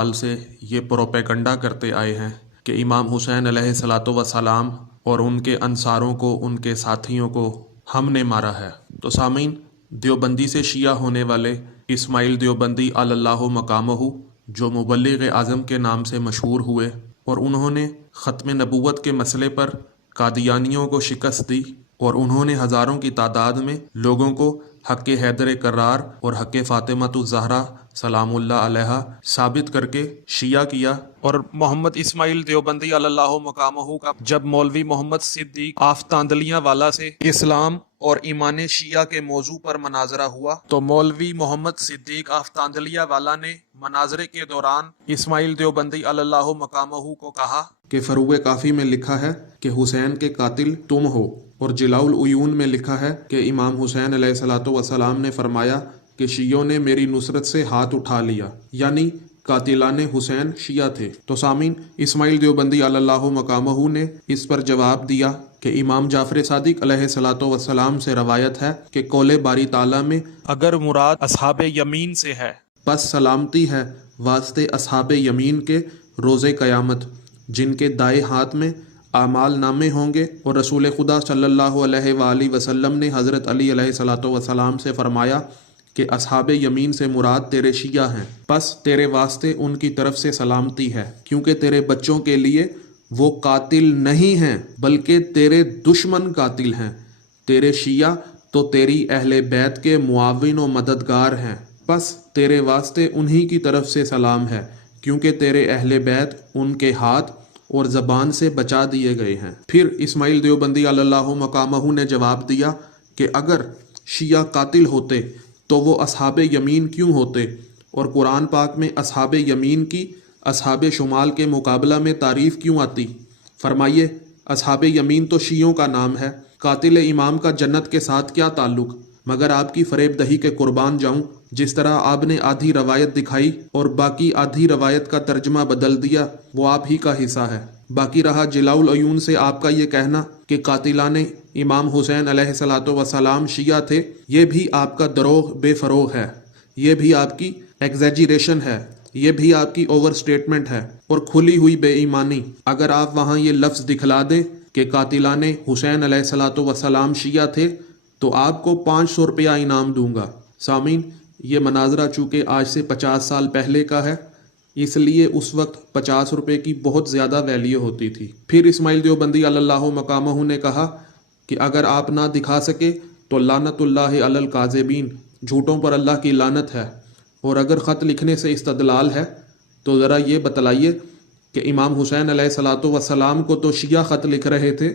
साल से ये प्रोपेगंडा करते आए हैं कि इमाम हुसैन अलैहिस्सलातु वस्सलाम और उनके अंसारों को, उनके साथियों को हमने मारा है। तो सामीन, देवबंदी से शिया होने वाले इस्माइल देवबंदी अल्लाहु मकामहू, जो मुबल्लिग आज़म के नाम से मशहूर हुए और उन्होंने ख़त्म नबूवत के मसले पर कादियानियों को शिकस्त दी और उन्होंने हज़ारों की तादाद में लोगों को हक़ हैदर करार और हक़ फ़ातिमतुज़ ज़हरा सलामुल्लाह अलैहा साबित करके शिया किया। और मोहम्मद इस्माइल देवबंदी अल्लाहु मकामहू का जब मौलवी मोहम्मद सिद्दीक आफतांदलियाँ वाला से इस्लाम और ईमान शिया के मौजू पर मनाजरा हुआ, तो मौलवी मोहम्मद सिद्दीक आफतांदलिया वाला ने मनाजरे के दौरान इस्माइल देवबंदी अल्लाहु मकामहू को कहा कि फ़रूए काफ़ी में लिखा है कि हुसैन के कातिल तुम हो, और जिलाउल उयून में लिखा है कि इमाम हुसैन अलैहिस्सलातु वस्सलाम ने फरमाया कि शियों ने मेरी नुसरत से हाथ उठा लिया, यानी कातिलाने हुसैन शिया थे। तो सामीन, इस्माइल देवबंदी अल्लाहु मकामहू ने इस पर जवाब दिया कि इमाम जाफर सादिक अलैहिस्सलातु वस्सलाम से रवायत है कि कौले बारी ताला में अगर मुराद असहाबे यमीन से है, बस सलामती है वास्ते असहाबे यमीन के रोज़े क़यामत, जिनके दाएं हाथ में आमाल नामे होंगे। और रसूल खुदा सल्लल्लाहु अलैहि वसल्लम ने हज़रत अली अलैहिस्सलातु वस्सलाम से फरमाया कि असहाबे यमीन से मुराद तेरे शिया हैं, बस तेरे वास्ते उनकी तरफ से सलामती है, क्योंकि तेरे बच्चों के लिए वो कातिल नहीं हैं बल्कि तेरे दुश्मन कातिल हैं। तेरे शिया तो तेरी अहले बैत के मुआविन व मददगार हैं, बस तेरे वास्ते उन्हीं की तरफ से सलाम है, क्योंकि तेरे अहले बैत उनके हाथ और ज़बान से बचा दिए गए हैं। फिर इस्माइल देवबंदी अल्लाहु मकामहू ने जवाब दिया कि अगर शिया कातिल होते तो वो असहाबे यमीन क्यों होते, और कुरान पाक में असहाबे यमीन की असहाबे शुमाल के मुकाबला में तारीफ़ क्यों आती। फरमाइए, असहाबे यमीन तो शियों का नाम है, कातिल इमाम का जन्नत के साथ क्या ताल्लुक़। मगर आपकी फ़रेब दही के कुर्बान जाऊं, जिस तरह आपने आधी रवायत दिखाई और बाकी आधी रवायत का तर्जमा बदल दिया, वो आप ही का हिस्सा है। बाकी रहा जिलाउल अयून से आपका ये कहना कि कातिलाने इमाम हुसैन अलैहिस्सलातु वस्सलाम शिया थे, ये भी आपका दरोग बेफरोग है, ये भी आपकी एग्जैजरेशन है, ये भी आपकी ओवर स्टेटमेंट है और खुली हुई बेईमानी। अगर आप वहाँ ये लफ्ज़ दिखला दें कि कातिलाने हुसैन अलैहिस्सलातु वस्सलाम शिया थे, तो आपको 500 रुपया इनाम दूंगा। सामीन, ये मनाजरा चूँकि आज से 50 साल पहले का है, इसलिए उस वक्त 50 रुपये की बहुत ज़्यादा वैल्यू होती थी। फिर इस्माइल देवबंदी अल्लाहु मकामहू ने कहा कि अगर आप ना दिखा सके तो लानतुल्लाहि अलल काज़िबीन, झूठों पर अल्लाह की लानत है। और अगर ख़त लिखने से इस्तदलाल है तो ज़रा ये बतलाइए कि इमाम हुसैन अलैहिस्सलातु वस्सलाम को तो शिया ख़त लिख रहे थे,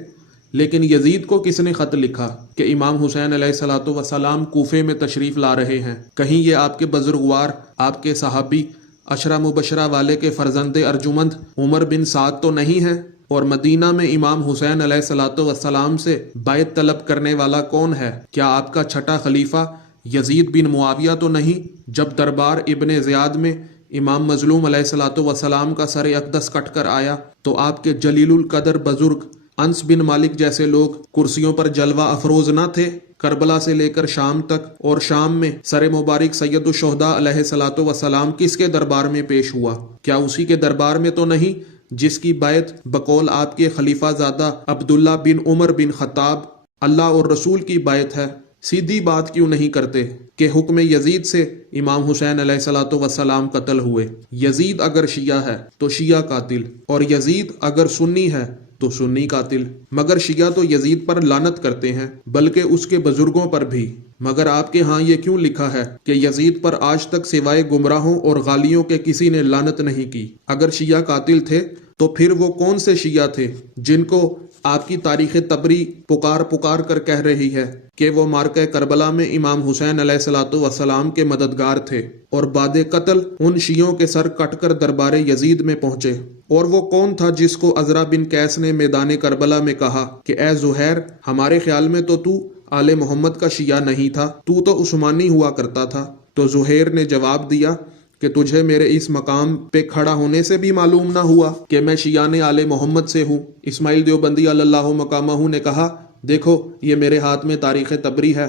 लेकिन यजीद को किसने ख़त लिखा कि इमाम हुसैन अलैहिस्सलातु वस्सलाम कूफे में तशरीफ़ ला रहे हैं। कहीं ये आपके बुजुर्गवार, आपके सहाबी अशरा मुबशरा वाले के फ़र्जंदे अर्जुमंद उमर बिन साद तो नहीं हैं। और मदीना में इमाम हुसैन अलैहिस्सलातु वस्सलाम से बैत तलब करने वाला कौन है? क्या आपका छठा खलीफा यजीद बिन मुआविया तो नहीं? जब दरबार इब्ने ज़ियाद में इमाम मजलूम अलैहिस्सलातु वस्सलाम का सर अक़दस कट कर आया तो आपके जलीलुल कदर बुजुर्ग अंस बिन मालिक जैसे लोग कुर्सियों पर जलवा अफरोज न थे? करबला से लेकर शाम तक, और शाम में सर मुबारक सैयदुश शुहदा अलैहिस्सलातु वस्सलाम किसके दरबार में पेश हुआ? क्या उसी के दरबार में तो नहीं जिसकी बैत बकौल आपके खलीफाजादा अब्दुल्ला बिन उमर बिन खत्ताब अल्लाह और रसूल की बैत है? सीधी बात क्यों नहीं करते कि हुक्म यजीद से इमाम हुसैन अलैहिस्सलातु वस्सलाम कत्ल हुए। यजीद अगर शिया है तो शिया कातिल, और यजीद अगर सुन्नी है तो सुन्नी कातिल। मगर शिया तो यजीद पर लानत करते हैं, बल्कि उसके बुजुर्गों पर भी। मगर आपके यहाँ ये क्यों लिखा है कि यजीद पर आज तक सिवाय गुमराहों और गालियों के किसी ने लानत नहीं की? अगर शिया कातिल थे तो फिर वो कौन से शिया थे जिनको आपकी तारीख़ तबरी पुकार पुकार कर कह रही है कि वो मार्के करबला में इमाम हुसैन अलैहिस्सलातु वस्सलाम के मददगार थे, और बादे कत्ल उन शियों के सर कटकर दरबार यजीद में पहुंचे? और वो कौन था जिसको अजरा बिन कैस ने मैदान करबला में कहा कि ए ज़ुहैर, हमारे ख्याल में तो तू आले मोहम्मद का शिया नहीं था, तू तो उस्मानी हुआ करता था। तो ज़ुहैर ने जवाब दिया कि तुझे मेरे इस मकाम पे खड़ा होने से भी मालूम ना हुआ कि मैं शियाने आले मोहम्मद से हूँ। इस्माइल देवबंदी अल्लाहु मकामहू ने कहा, देखो ये मेरे हाथ में तारीख़ तबरी है,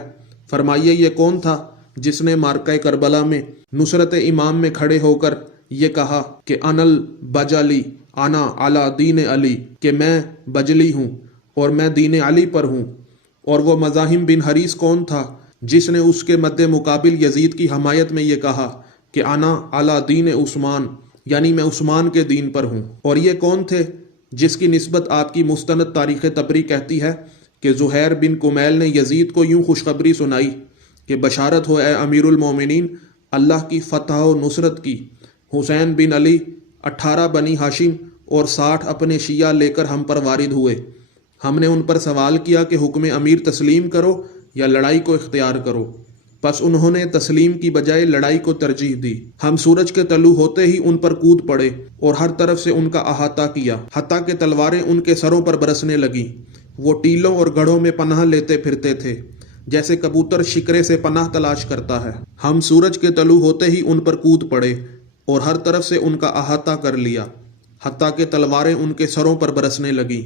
फरमाइए ये कौन था जिसने मार्का करबला में नुसरत इमाम में खड़े होकर یہ کہا کہ انل بجلی انا علی دین علی، کہ میں بجلی ہوں اور میں دین علی پر ہوں۔ اور وہ مزاحم بن حریث کون تھا جس نے اس کے مد مقابل یزید کی حمایت میں یہ کہا کہ انا علی دین عثمان، یعنی میں عثمان کے دین پر ہوں۔ اور یہ کون تھے جس کی نسبت آپ کی مستند تاریخ طبری کہتی ہے کہ زہیر بن کمیل نے یزید کو یوں خوشخبری سنائی کہ بشارت ہو اے امیر المومنین اللہ کی فتح و نصرت کی، حسین بن علی 18 بنی ہاشم اور 60 اپنے شیعہ لے کر ہم پر وارد ہوئے۔ ہم نے ان پر سوال کیا کہ حکم امیر تسلیم کرو یا لڑائی کو اختیار کرو، پس انہوں نے تسلیم کی بجائے لڑائی کو ترجیح دی۔ ہم سورج کے طلوع ہوتے ہی ان پر کود پڑے اور ہر طرف سے ان کا احاطہ کیا، حتیٰ کہ تلواریں ان کے سروں پر برسنے لگیں۔ وہ ٹیلوں اور گڑھوں میں پناہ لیتے پھرتے تھے جیسے کبوتر شکرے سے پناہ تلاش کرتا ہے۔ ہم سورج کے طلوع ہوتے ہی ان پر کود پڑے اور ہر طرف سے ان کا احاطہ کر لیا، حتیٰ کہ تلواریں ان کے سروں پر برسنے لگیں۔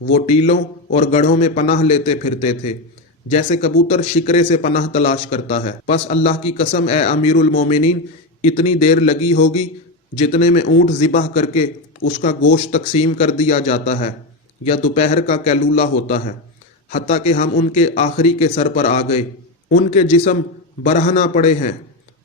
وہ ٹیلوں اور گڑھوں میں پناہ لیتے پھرتے تھے جیسے کبوتر شکرے سے پناہ تلاش کرتا ہے۔ پس اللہ کی قسم اے امیر المومنین، اتنی دیر لگی ہوگی جتنے میں اونٹ ذبح کر کے اس کا گوشت تقسیم کر دیا جاتا ہے یا دوپہر کا کیلولہ ہوتا ہے، حتیٰ کہ ہم ان کے آخری کے سر پر آ گئے۔ ان کے جسم برہنہ پڑے ہیں،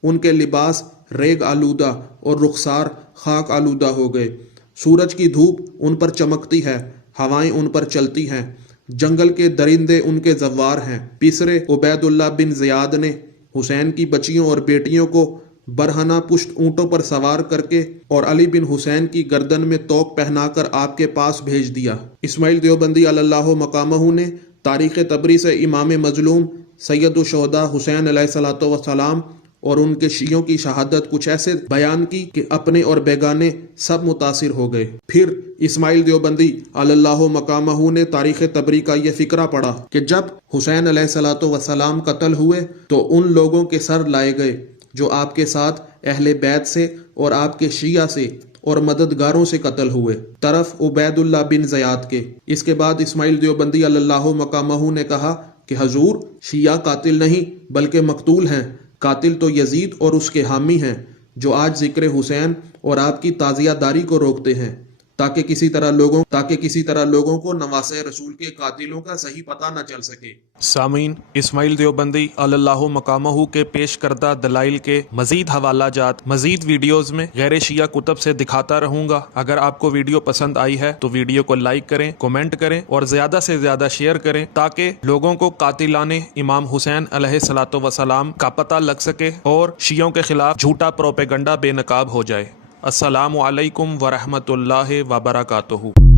ان کے لباس ریگ آلودہ اور رخسار خاک آلودہ ہو گئے۔ سورج کی دھوپ ان پر چمکتی ہے، ہوائیں ان پر چلتی ہیں، جنگل کے درندے ان کے زوار ہیں۔ پیسرے عبید اللہ بن زیاد نے حسین کی بچیوں اور بیٹیوں کو برہنہ پشت اونٹوں پر سوار کر کے اور علی بن حسین کی گردن میں توق پہنا کر آپ کے پاس بھیج دیا۔ اسماعیل دیوبندی علی اللہ مقامہ نے تاریخ طبری سے امام مظلوم سید الشہداء حسین علیہ السلام اور ان کے شیعوں کی شہادت کچھ ایسے بیان کی کہ اپنے اور بیگانے سب متاثر ہو گئے۔ پھر اسماعیل دیوبندی علی اللہ مقامہ نے تاریخ طبری کا یہ فقرہ پڑھا کہ جب حسین علیہ السلام قتل ہوئے تو ان لوگوں کے سر لائے گئے جو آپ کے ساتھ اہل بیت سے اور آپ کے شیعہ سے اور مددگاروں سے قتل ہوئے، طرف عبید اللہ بن زیاد کے۔ اس کے بعد اسماعیل دیوبندی علی اللہ مقامہ نے کہا کہ حضور، شیعہ قاتل نہیں بلکہ مقتول ہیں، قاتل تو یزید اور اس کے حامی ہیں جو آج ذکر حسین اور آپ کی تعزیہ داری کو روکتے ہیں تاکہ کسی طرح لوگوں کو نواسہ رسول کے قاتلوں کا صحیح پتہ نہ چل سکے۔ سامعین، اسماعیل دیوبندی علی اللہ مقامہ کے پیش کردہ دلائل کے مزید حوالہ جات مزید ویڈیوز میں غیر شیعہ کتب سے دکھاتا رہوں گا۔ اگر آپ کو ویڈیو پسند آئی ہے تو ویڈیو کو لائک کریں، کومنٹ کریں اور زیادہ سے زیادہ شیئر کریں تاکہ لوگوں کو قاتلان امام حسین علیہ السلام کا پتہ لگ سکے اور شیعوں کے خلاف جھوٹا پروپیگنڈا بے نقاب ہو جائے۔ السلام علیکم ورحمۃ اللہ وبرکاتہ۔